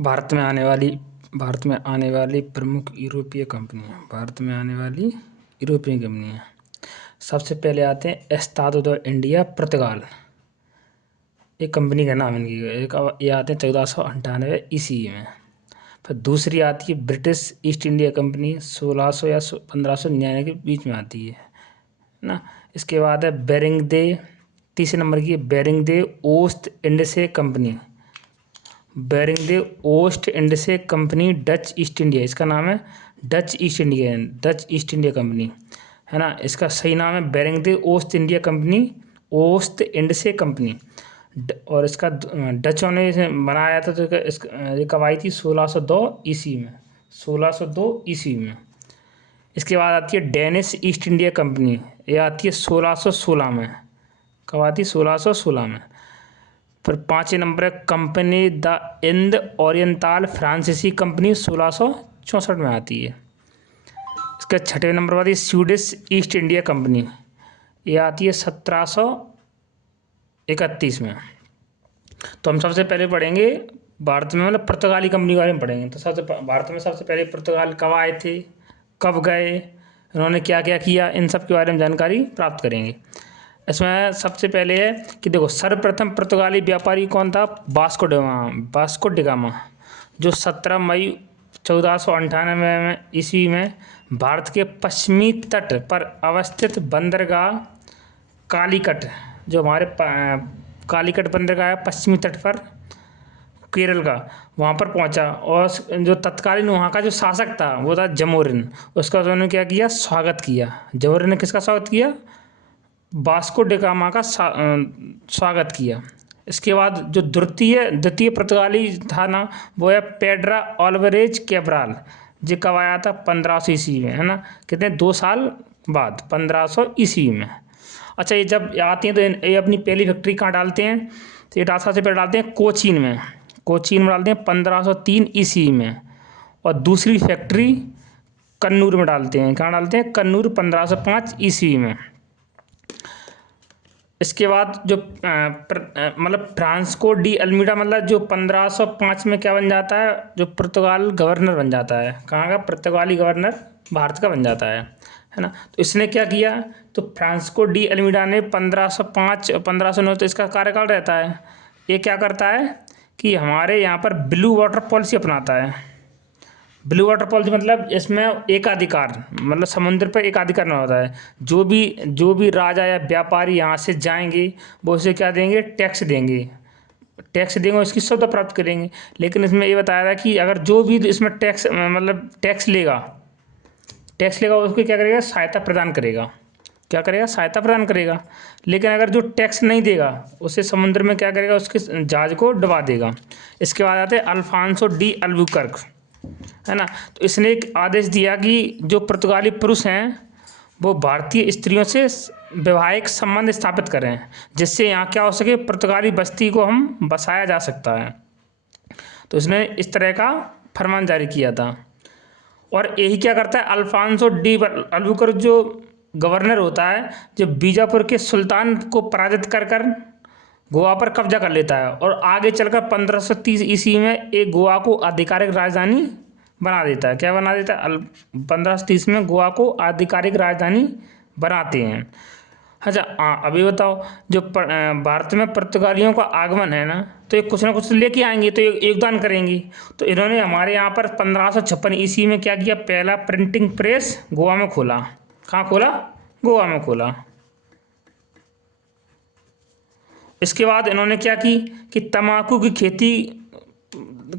भारत में आने वाली प्रमुख यूरोपीय कंपनियां। सबसे पहले आते हैं एस्तादो द इंडिया पुर्तगाल, एक कंपनी का नाम इनकी। ये आते हैं 1498 ईस्वी में। फिर दूसरी आती है ब्रिटिश ईस्ट इंडिया कंपनी, 1600 या 1599 के बीच में आती है ना। इसके बाद है बेरिंग दे, तीसरे नंबर की बेरिंग दे ओस्ट इंडसे कंपनी, बेरिंग दे ओस्ट इंडसे कंपनी डच ईस्ट इंडिया, इसका नाम है डच ईस्ट इंडिया कंपनी है ना। इसका सही नाम है बेरिंग दे ओस्ट इंडिया कंपनी, ओस्ट इंडसे कंपनी। और इसका डचों ने इसे बनाया था, तो ये कब आई थी? 1602 ईस्वी में, 1602 ईस्वी में। इसके बाद आती है डेनिश ईस्ट इंडिया कंपनी, ये आती है 1616 में। कब आती है? 1616 में। फिर पाँचवें नंबर है कंपनी द इंद ओरिएंताल फ्रांसीसी कंपनी, 1664 में आती है। इसके छठवें नंबर पर आती है स्वीडिश ईस्ट इंडिया कंपनी, ये आती है 1731 में। तो हम सबसे पहले पढ़ेंगे भारत में, मतलब पुर्तगाली कंपनी के बारे में पढ़ेंगे। तो भारत में सबसे पहले पुर्तगाल कब आए थे, कब गए, इन्होंने क्या क्या किया, इन सब के बारे में जानकारी प्राप्त करेंगे। इसमें सबसे पहले है कि देखो, सर्वप्रथम पुर्तगाली व्यापारी कौन था? वास्को डी गामा, जो 17 मई 1498 ईस्वी में भारत के पश्चिमी तट पर अवस्थित बंदरगाह कालीकट, जो हमारे कालीकट बंदरगाह है पश्चिमी तट पर केरल का, वहाँ पर पहुँचा। और जो तत्कालीन वहाँ का जो शासक था वो था जमोरिन। उसका उन्होंने क्या किया? स्वागत किया। जमोरिन ने किसका स्वागत किया? वास्को डी गामा का स्वागत किया। इसके बाद जो द्वितीय पुर्तगाली था ना, वो है पेड्रा ऑलवरेज कैब्राल, जो कब आया था? 1500 ईस्वी में, है ना। कितने? 2 साल बाद, 1500 ईस्वी में। अच्छा, ये जब आती हैं तो ये अपनी पहली फैक्ट्री कहाँ डालते हैं? तो ये सबसे पहले डालते हैं कोचीन में डालते हैं 1503 ईस्वी में। और दूसरी फैक्ट्री कन्नूर में डालते हैं। कहाँ डालते हैं? कन्नूर, 1505 ईस्वी में। इसके बाद जो मतलब फ्रांसिस्को डी अल्मीडा, मतलब जो 1505 में क्या बन जाता है? जो पुर्तगाल गवर्नर बन जाता है। कहाँ का? पुर्तगाली गवर्नर भारत का बन जाता है ना। तो इसने क्या किया? तो फ्रांसिस्को डी अल्मीडा ने 1505 1509, तो इसका कार्यकाल रहता है। ये क्या करता है कि हमारे यहाँ पर ब्लू वाटर पॉलिसी अपनाता है। ब्लू वाटर पॉलिसी मतलब इसमें एकाधिकार, मतलब समुद्र पर एकाधिकार में होता है। जो भी राजा या व्यापारी यहाँ से जाएंगे, वो उसे क्या देंगे? टैक्स देंगे और इसकी सुविधा प्राप्त करेंगे। लेकिन इसमें ये बताया था कि अगर जो भी इसमें टैक्स लेगा, उसको क्या करेगा? सहायता प्रदान करेगा। क्या करेगा? सहायता प्रदान करेगा। लेकिन अगर जो टैक्स नहीं देगा, उसे समुद्र में क्या करेगा? उसके जहाज को डुबा देगा। इसके बाद आते हैं अल्फांसो डी अल्बुकर्क, है ना। तो इसने एक आदेश दिया कि जो पुर्तगाली पुरुष हैं वो भारतीय स्त्रियों से वैवाहिक संबंध स्थापित करें, जिससे यहाँ क्या हो सके? पुर्तगाली बस्ती को हम बसाया जा सकता है। तो इसने इस तरह का फरमान जारी किया था। और यही क्या करता है? अल्फांसो डी अल्बुकर्क जो गवर्नर होता है, जो बीजापुर के सुल्तान को पराजित कर गोवा पर कब्जा कर लेता है। और आगे चलकर 1530 ईस्वी में एक गोवा को आधिकारिक राजधानी बना देता है। क्या बना देता है? 1530 में गोवा को आधिकारिक राजधानी बनाते हैं। अच्छा, अभी बताओ, जो भारत में पुर्तगालियों का आगमन है ना, तो ये कुछ ना कुछ लेके आएंगे, तो योगदान करेंगे। तो इन्होंने हमारे यहाँ पर 1556 ईस्वी में क्या किया? पहला प्रिंटिंग प्रेस गोवा में खोला। कहाँ खोला? गोवा में खोला। इसके बाद इन्होंने क्या की कि तंबाकू की खेती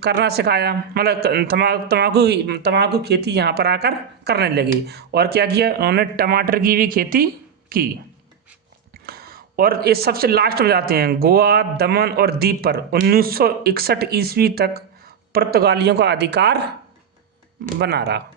करना सिखाया, मतलब तंबाकू खेती यहाँ पर आकर करने लगी। और क्या किया? उन्होंने टमाटर की भी खेती की। और ये सबसे लास्ट में जाते हैं गोवा, दमन और दीव पर 1961 ईस्वी तक पुर्तगालियों का अधिकार बना रहा।